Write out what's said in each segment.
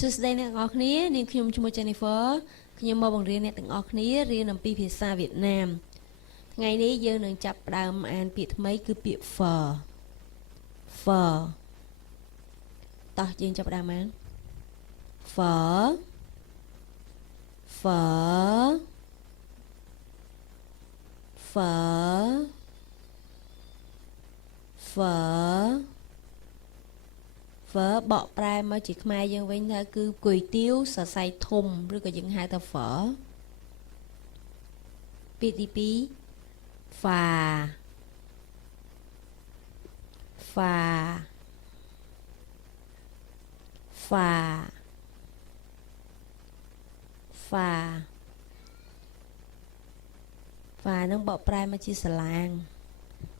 សួស្តីអ្នកទាំងអស់គ្នានាងខ្ញុំឈ្មោះ Jennifer ខ្ញុំមកបង្រៀនអ្នកទាំងអស់គ្នារៀនអំពីភាសាវៀតណាមថ្ងៃនេះយើងនឹងចាប់ផ្ដើមអានពាក្យថ្មីគឺពាក្យ phở តោះយើងចាប់ផ្ដើមអាន phở phở phở phở phở បកប្រែមកជាខ្មែរយើងវិញថាគឺគុយទាវសរសៃធំឬក៏យើងហៅថា phở ពាក្យទី2 phà phà phà phà phà នឹងបកប្រែមកជាសាឡាង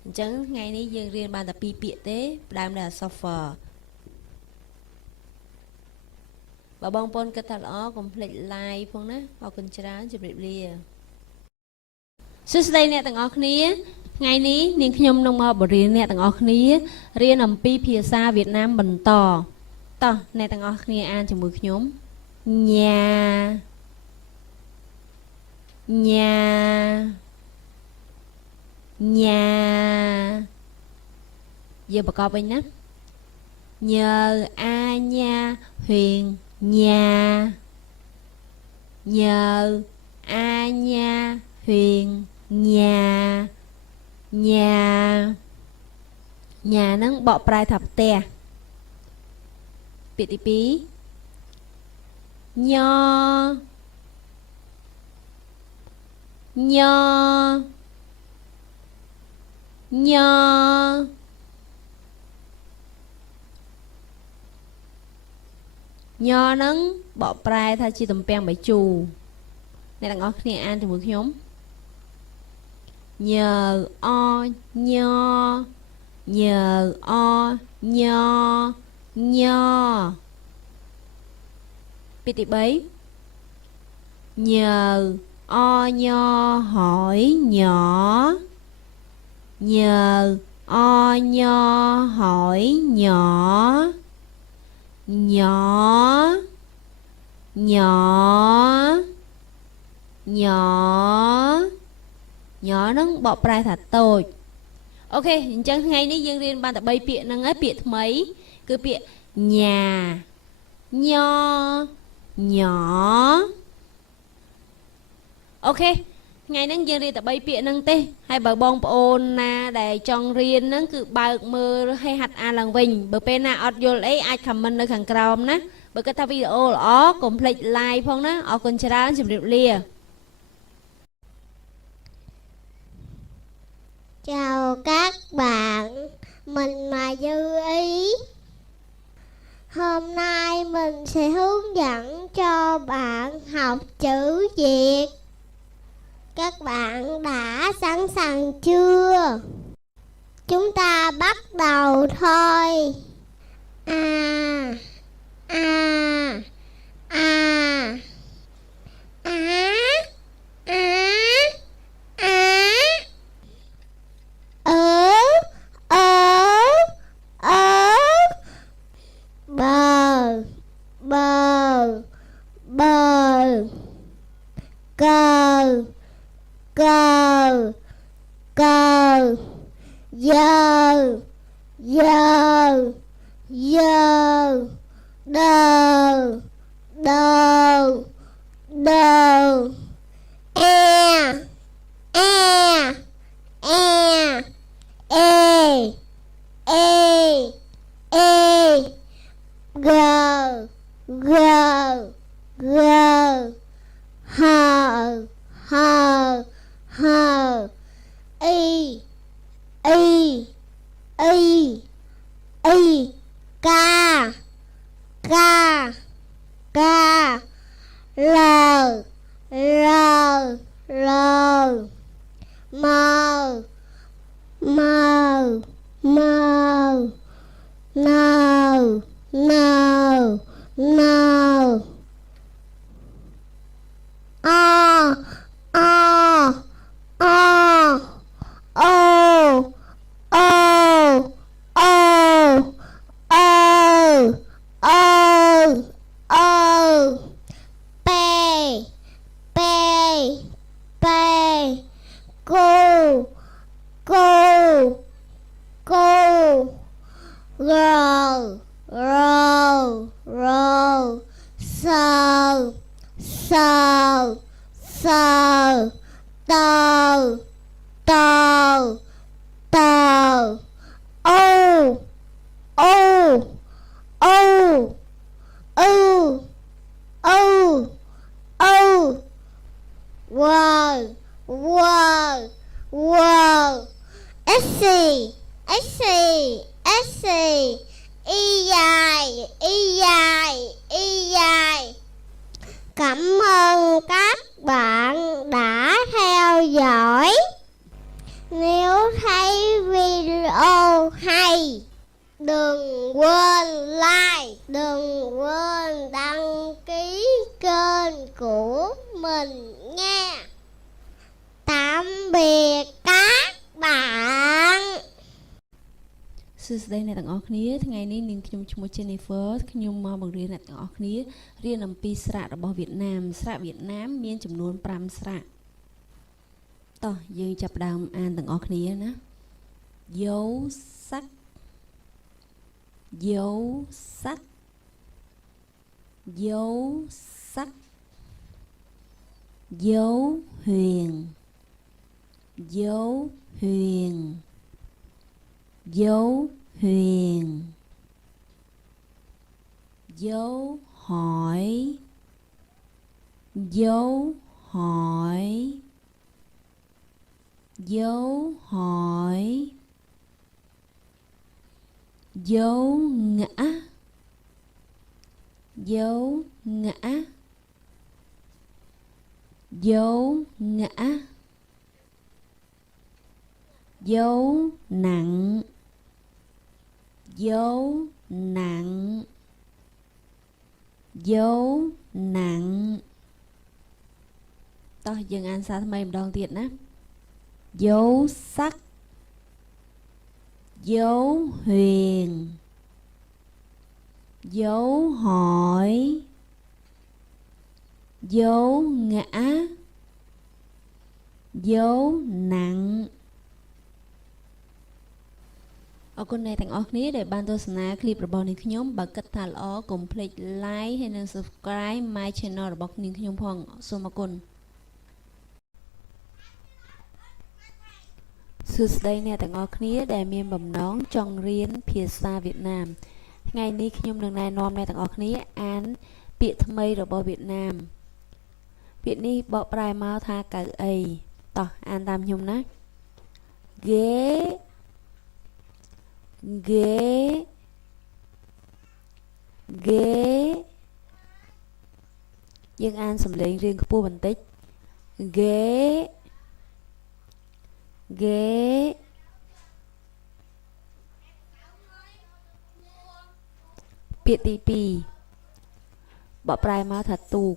អញ្ចឹងថ្ងៃនេះយើងរៀនបានតែ2ពាក្យទេផ្ដើមដោយអក្សរ phở បើបងប្អូនគិតថាល្អកុំភ្លេច like ផងណាអរគុណច្រើនជម្រាបលាសួស្តីអ្នកទាំងអស់គ្នាថ្ងៃនេះនាងខ្ញុំនឹងមកបង្រៀនអ្នកទាំងអស់គ្នារៀនអំពីភាសាវៀតណាមបន្តតោះអ្នកទាំងអស់គ្នាអានជាមួយខ្ញុំញ៉ាញ៉ាញ៉ាយើងប្រកបវិញណាញើអាញ៉ាហៀងnhà nhờ a nha huyền nhà nhà nhà nâng bọ prai thập tè biệt tí pí nho nho nho nho nâng bọ prai thay chi tầm peng bảy chù này là ngóគ្នាអានជាមួយខ្ញុំnhờ o nho nhờ o nho nho pi tí 3 nhờ o nho hỏi nhỏ nhờ o nho hỏi nhỏ nhỏ nhỏ nhỏ nhỏ nâng bọ prai thật tồi ok chẳng ngày nay dương riêng ban tập bayពាក្យ nâng ấyពាក្យ ថ្មី គឺ ពាក្យ nhà nho nhỏ ok ngày nâng dương riêng tập bay ពាក្យ nângទេ hayបើបងប្អូនណាដែលចង់រៀន nâng គឺបើកមើល hay ហាត់អានឡើងវិញ បើពេលណាអត់យល់អីអាច comment នៅខាងក្រោមណា បើគិតថាវីដេអូល្អកុំភ្លេច like ផងណាអរគុណច្រើនជម្រាបលា Chào các bạn, mình là Như Ý. Hôm nay mình sẽ hướng dẫn cho bạn học chữ Việt. Các bạn đã sẵn sàng chưa? Chúng ta bắt đầu thôi. A a a á á á bờ bờ bờ cờ cờ cờ giờ giờ giờ đờ đờ đờ e e e e e e g g g h h h i i i i k k k l l l m m m n n n a a a o o o o o sờ tờ tờ tờ ô ô ô ô ô ô wow wow wow Essie Essie Essie y dài y dài y dài. Cảm ơn các bạn đã theo dõi. Nếu thấy video hay, đừng quên like, đừng quên đăng ký kênh của mình nha. Tạm biệt các bạn. សួស្តីអ្នកទាំងអស់គ្នាថ្ងៃនេះនាងខ្ញុំឈ្មោះ Jennifer ខ្ញុំមកបង្រៀនអ្នកទាំងអស់គ្នារៀនអំពីស្រៈរបស់វៀតណាមស្រៈវៀតណាមមានចំនួន5ស្រៈតោះយើងចាប់ផ្ដើមអានទាំងអស់គ្នាណាយោសាក់យោសាក់យោសាក់យោហៀងយោហៀងdấu huyền dấu hỏi dấu hỏi dấu hỏi dấu ngã dấu ngã dấu ngã dấu nặng dấu nặng dấu nặng tao dừng ăn sao thayម្ដងទៀតណា dấu sắc dấu huyền dấu hỏi dấu ngã dấu nặng អរគុណអ្នកទាំងអស់គ្នាដែលបានទស្សនាคลิปរបស់នាងខ្ញុំបើគិតថាល្អកុំភ្លេច like ហើយនិង subscribe my channel របស់នាងខ្ញុំផងសូមអរគុណសួស្តីអ្នកទាំងអស់គ្នាដែលមានបំណងចង់រៀនភាសាវៀតណាមថ្ងៃនេះខ្ញុំនឹងណែនាំអ្នកទាំងអស់គ្នាអានពាក្យថ្មីរបស់វៀតណាមពាក្យនេះបកប្រែមកថាកៅអីតោះអានតាមខ្ញុំណា ghế ghế ghế យើងអានសំឡេងរៀងខ្ពស់បន្តិច ghế ghế ពាក្យទី2បកប្រែមកថាទូក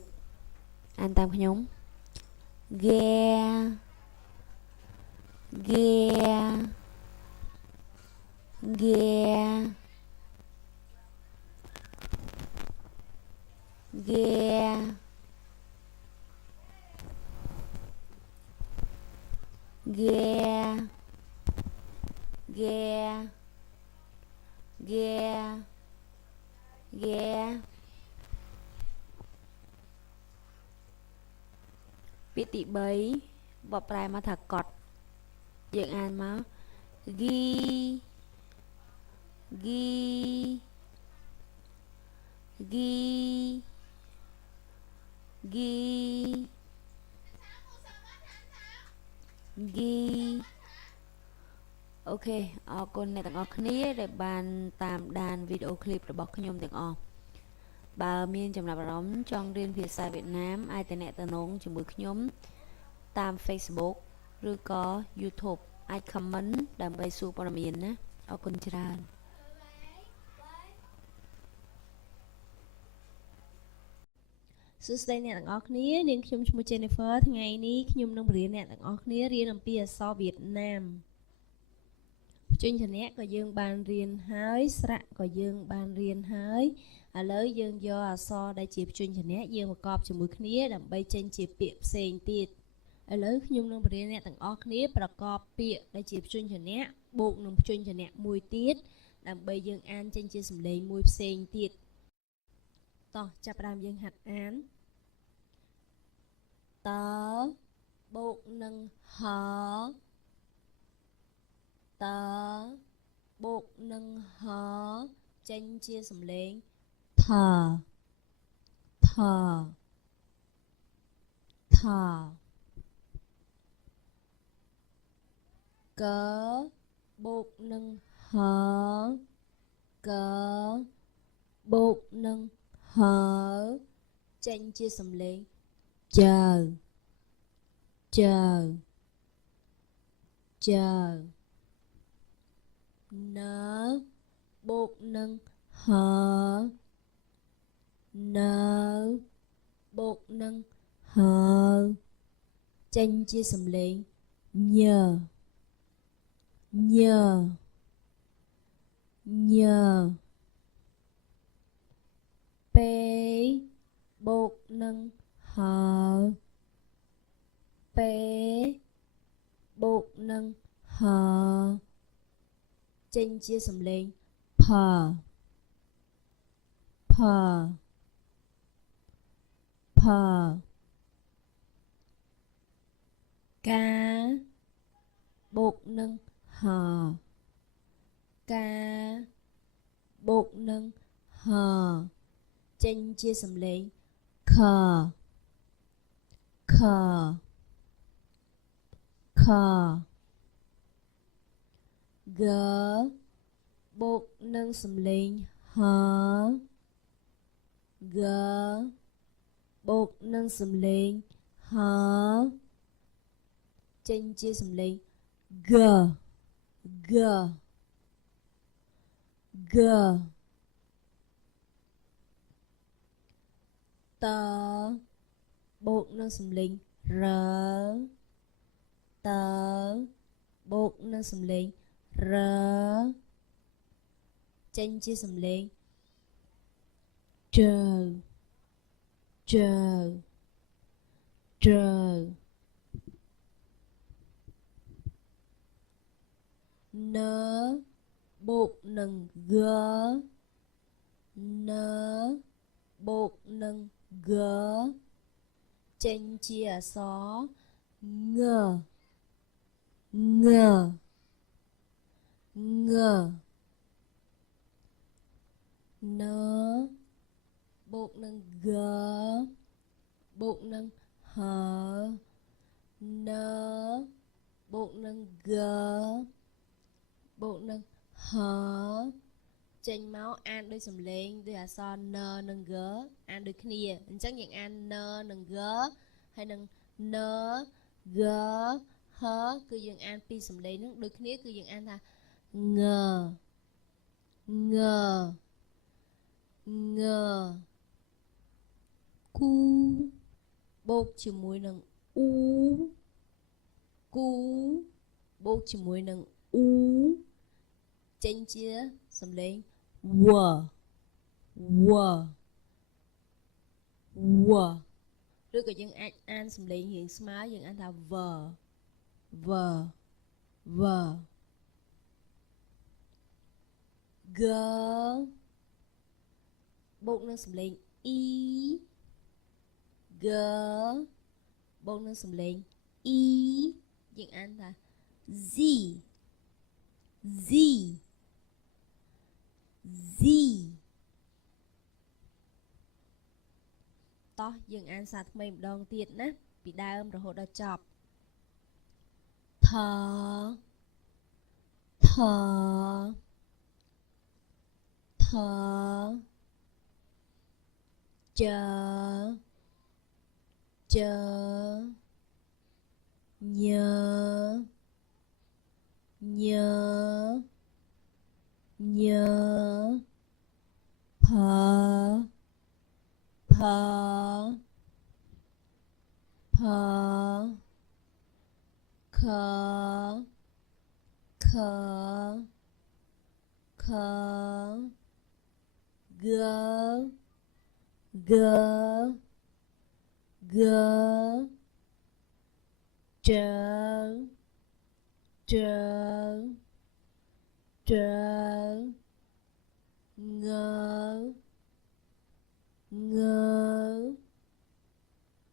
អានតាមខ្ញុំ ghé ghé ghé ghé ghé ghé ghé ghé ពាក្យទី3បកប្រែមកថាកត់យើងអានមក ghi ghi ghi ghi ghi អូខេអរគុណអ្នកទាំងអស់គ្នាដែលបានតាមដានវីដេអូឃ្លីបរបស់ខ្ញុំទាំងអស់បើមានចំណាប់អារម្មណ៍ចង់រៀនភាសាវៀតណាមអាចទំនាក់ទំនងជាមួយខ្ញុំតាម Facebook ឬក៏ YouTube អាច comment ដើម្បីសួរព័ត៌មានណាអរគុណច្រើនសួស្តីអ្នកទាំងអស់គ្នានាងខ្ញុំឈ្មោះ Jennifer ថ្ងៃនេះខ្ញុំនឹងបរៀនអ្នកទាំងអស់គ្នារៀនអំពីអក្សរវៀតណាមព្យញ្ជនៈក៏យើងបានរៀនហើយស្រៈក៏យើងបានរៀនហើយឥឡូវយើងយកអក្សរដែលជាព្យញ្ជនៈយើងប្រកបជាមួយគ្នាដើម្បីចេញជាពាក្យផ្សេងទៀតឥឡូវខ្ញុំនឹងបរៀនអ្នកទាំងអស់គ្នាប្រកបពាក្យដែលជាព្យញ្ជនៈបូកនឹងព្យញ្ជនៈមួយទៀតដើម្បីយើងអានចេញជាសំឡេងមួយផ្សេងទៀតតោះចាប់ផ្ដើមយើងហាត់អាន tớ bột nâng hở tớ bột nâng hở chanh chia sầm lên thờ thờ thờ cớ bột nâng hở cớ bột nâng hở chanh chia sầm lên chờ chờ chờ nở bột nâng hở nở bột nâng hở chanh chia sầm lên nhờ nhờ nhờ bê bột nâng hở bê bột nâng hở chanh chia sầm lên phờ phờ phờ cá bột nâng hờ cá bột nâng hờ chanh chia sầm lên khờ khờ khờ gỡ bột nâng sầm lên hở gỡ bột nâng sầm lên hở chanh chia sầm lên g g g tờ bột nâng sầm lên r tờ bột nâng sầm lên r chanh chia sầm lên chờ chờ chờ nớ bột nâng gỡ nớ bột nâng gỡ chanh chia xó ngờ ngờ ngờ nớ bột nâng gỡ bột nâng hở nớ bột nâng gỡ bột nâng hở chanh máu an đôi sầm lên đôi son nơ nâng gỡ an đôi kia chắc những an nơ nâng gỡ hay nâng nơ gỡ hở cứ dừng an pi sầm lên đôi kia cứ dừng an tha ngờ ngờ ngờ cu bột chỉ mùi nâng u cu bột chỉ mùi nâng u chanh chia sầm lên wờ wờ wờ đôi cả dân an sầm lên hiện smile dân an tha vờ vờ vờ gờ bột nâng sầm lên y gờ bột nâng sầm lên y dân an tha z z z to dừng an sạt mềm đòn tiệt nè bị đau rồi hộ đau chọc thở thở thở chờ chờ nhớ nhớ nhớ phở phở phở khờ khờ khờ gỡ gỡ gỡ trở trở trở ngờ ngờ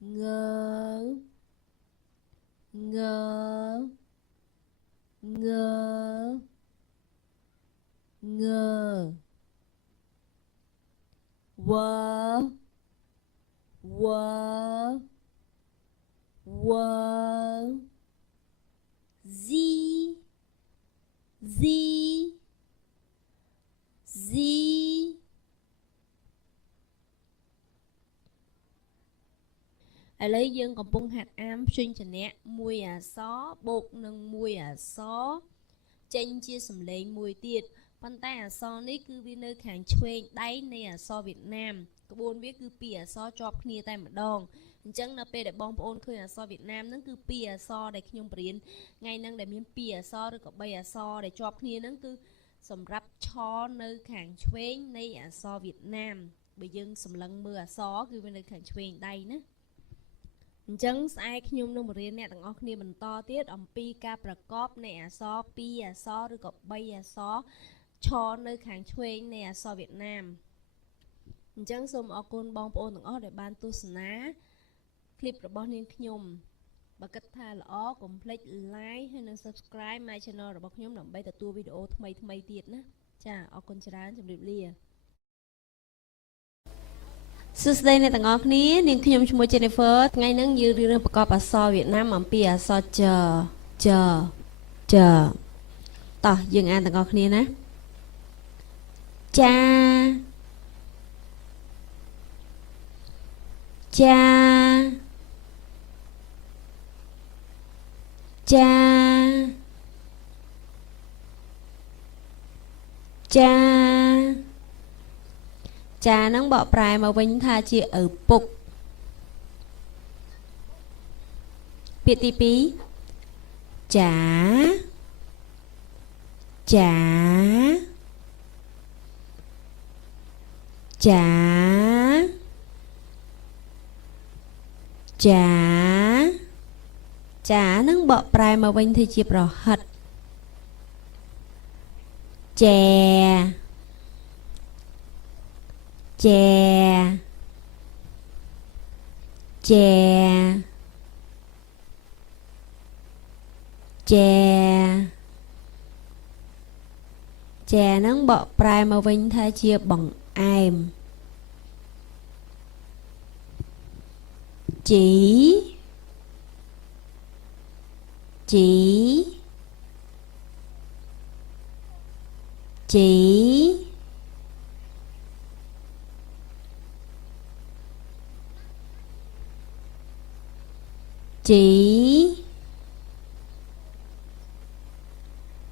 ngờ W W Z Z Z ឥឡូវយើងកំពុងហាត់អាមព្យញ្ជនៈមួយអក្សរបូកនឹងមួយអក្សរចេញជាសំឡេងមួយទៀតប៉ុន្តែអក្សរនេះគឺវានៅខាងឆ្វេងដៃនៃអក្សរវៀតណាមក្បួនវាគឺពីរអក្សរជាប់គ្នាតែម្ដងអញ្ចឹងនៅពេលដែលបងប្អូនឃើញអក្សរវៀតណាមហ្នឹងគឺពីរអក្សរដែលខ្ញុំបរៀនថ្ងៃហ្នឹងដែលមានពីរអក្សរឬក៏បីអក្សរដែលជាប់គ្នាហ្នឹងគឺសម្រាប់ឆនៅខាងឆ្វេងនៃអក្សរវៀតណាមបើយើងសម្លឹងមើលអក្សរគឺវានៅខាងឆ្វេងដៃណាអញ្ចឹងស្អែកខ្ញុំនឹងបរៀនអ្នកទាំងអស់គ្នាបន្តទៀតអំពីការប្រកបនៃអក្សរពីរអក្សរឬក៏បីអក្សរឆនៅខាងឆ្វេងនៃអក្សរវៀតណាមអញ្ចឹងសូមអរគុណបងប្អូនទាំងអស់ដែលបានទស្សនាคลิปរបស់នាងខ្ញុំបើគិតថាល្អកុំភ្លេច like ហើយនិង subscribe my channel របស់ខ្ញុំដើម្បីទទួលវីដេអូថ្មីៗទៀតណាចាអរគុណច្រើនជម្រាបលាសួស្តីអ្នកទាំងអស់គ្នានាងខ្ញុំឈ្មោះ Jennifer ថ្ងៃនេះយើងរៀនប្រកបអក្សរវៀតណាមអំពីអក្សរចតោះយើងអានទាំងអស់គ្នាណាចាចានឹងបកប្រែមកវិញថាជាឪពុកពាក្យទី2ចានឹងបកប្រែមកវិញថាជាប្រហិតចែនឹងបកប្រែមកវិញថាជាបង្អែមជី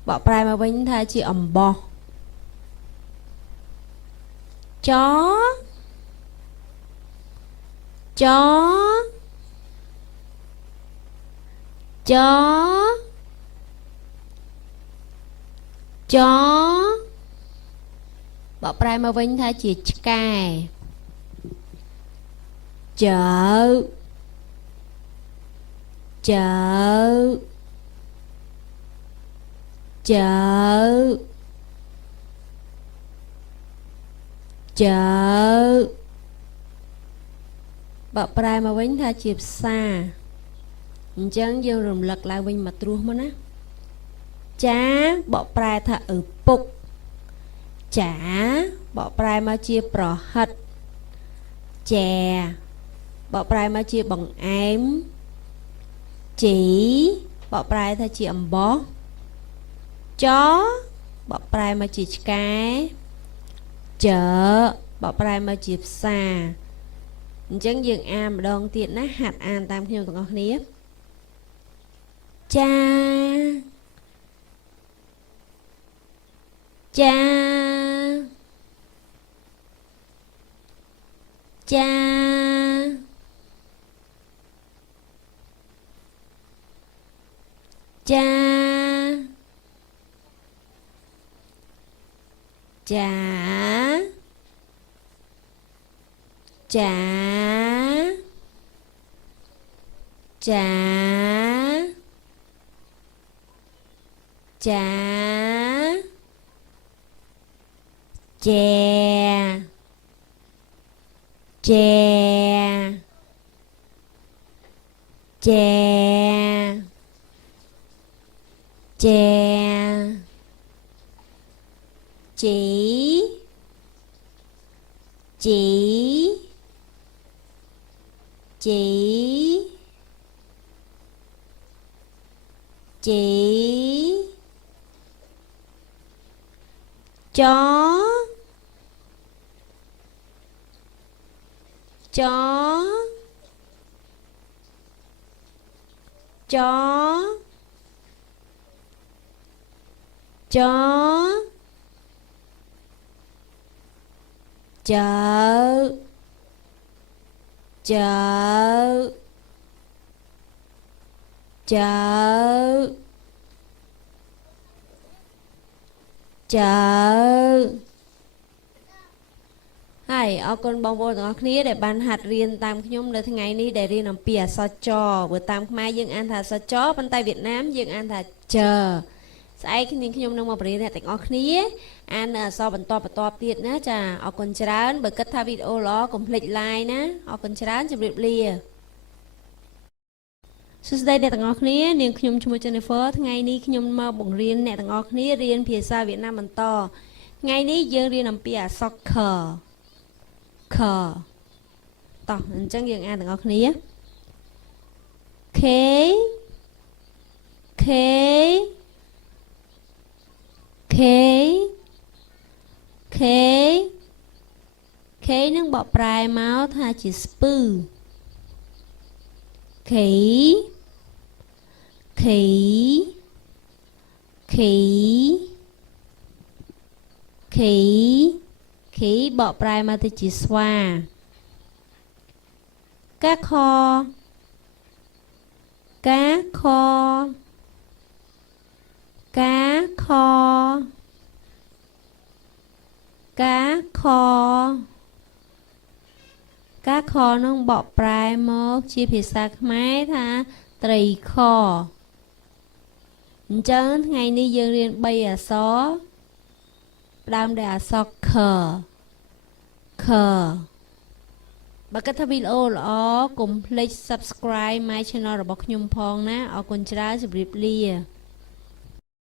បកប្រែមកវិញថាជាអំបោះចបកប្រែមកវិញថាជាឆ្កែចៅបកប្រែមកវិញថាជាផ្សារអញ្ចឹងយើងរំលឹកឡើងវិញមកត្រួសមកណាចាបកប្រែថាឪពុកចាបកប្រែមកជាប្រហិតចែបកប្រែមកជាបង្អែមជីបកប្រែថាជាអំបោះចបកប្រែមកជាឆ្កែចបកប្រែមកជាផ្សារអញ្ចឹងយើងអានម្ដងទៀតណាហាត់អានតាមខ្ញុំទាំងអស់គ្នាចា จีจีchó chó chó chó chợ chợ chợ chợ ហើយអរគុណបងប្អូនទាំងអស់គ្នាដែលបានហាត់រៀនតាមខ្ញុំនៅថ្ងៃនេះដែលរៀនអំពីអក្សរចបើតាមខ្មែរយើងអានថាអក្សរចប៉ុន្តែវៀតណាមយើងអានថាចស្អែកនាងខ្ញុំនឹងមកបរៀនអ្នកទាំងអស់គ្នាអាននៅអក្សរបន្តទៀតណាចាអរគុណច្រើនបើគិតថាវីដេអូល្អកុំភ្លេច like ណាអរគុណច្រើនជម្រាបលាសួស្តីអ្នកទាំងអស់គ្នានាងខ្ញុំឈ្មោះ Jennifer ថ្ងៃនេះខ្ញុំមកបង្រៀនអ្នកទាំងអស់គ្នារៀនភាសាវៀតណាមបន្តថ្ងៃនេះយើងរៀនអំពីអក្សរខខតោះអញ្ចឹងយើងអានទាំងអស់គ្នា K K K K K នឹងបកប្រែមកថាជាស្ពឺ K K K K K បកប្រែមកទៅជាស្វាកាខកាខកាខកាខកាខនឹងបកប្រែមកជាភាសាខ្មែរថាត្រីខអញ្ចឹងថ្ងៃនេះយើងរៀន3អក្សរផ្ដើមដោយអក្សរខខបើគិតថាវីដេអូល្អកុំភ្លេច Subscribe my channel របស់ខ្ញុំផងណាអរគុណច្រើនជម្រាបលា